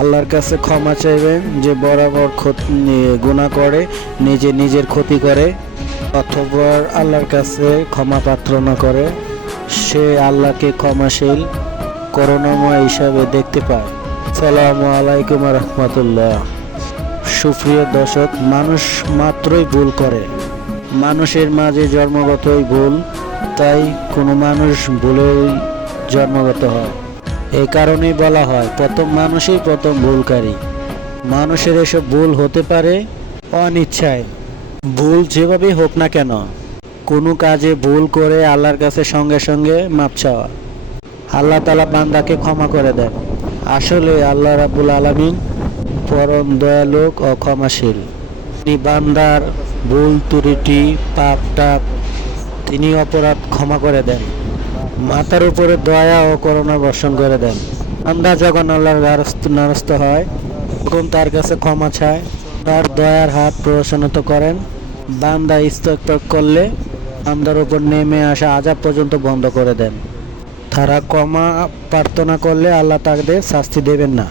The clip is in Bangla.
আল্লাহর কাছে ক্ষমা চাইবেন যে বরাবর গুনাহ করে নিজের ক্ষতি করে অথবা আল্লাহর কাছে ক্ষমা প্রার্থনা করে, সে আল্লাহকে ক্ষমাশীল করুণাময় হিসাবে দেখতে পায়। আসসালামু আলাইকুম রহমতুল্লাহ। সুপ্রিয় দর্শক, মানুষ মাত্রই ভুল করে, মানুষের মাঝে জন্মগতই ভুল, তাই কোনো মানুষ ভুলেই জন্মগত হয়। এই কারণেই বলা হয় প্রথম মানুষই প্রথম ভুলকারী। মানুষের এসব ভুল হতে পারে অনিচ্ছায়, ভুল যেভাবেই হোক না কেন। কোনো কাজে ভুল করে আল্লাহর কাছে সঙ্গে সঙ্গে মাপ চাওয়া, আল্লাহ তাআলা বান্দাকে ক্ষমা করে দেন। আসলে আল্লাহ রাব্বুল আলামিন পরম দয়ালু ও ক্ষমাশীল। তিনি বান্দার ভুল ত্রুটি পাপ টাপ তিনি অপরাধ ক্ষমা করে দেন, মাথার উপরে দয়া ও করুণা বর্ষণ করে দেন। বান্দা যখন আল্লাহর দ্বারস্থ হয় তখন তার কাছে ক্ষমা চায়, তার দয়ার হাত প্রসারিত করেন। বান্দা ইস্তেগফার করলে বান্দার উপর নেমে আসা আযাব পর্যন্ত বন্ধ করে দেন। তারা ক্ষমা প্রার্থনা করলে আল্লাহ তাদের শাস্তি দেবেন না।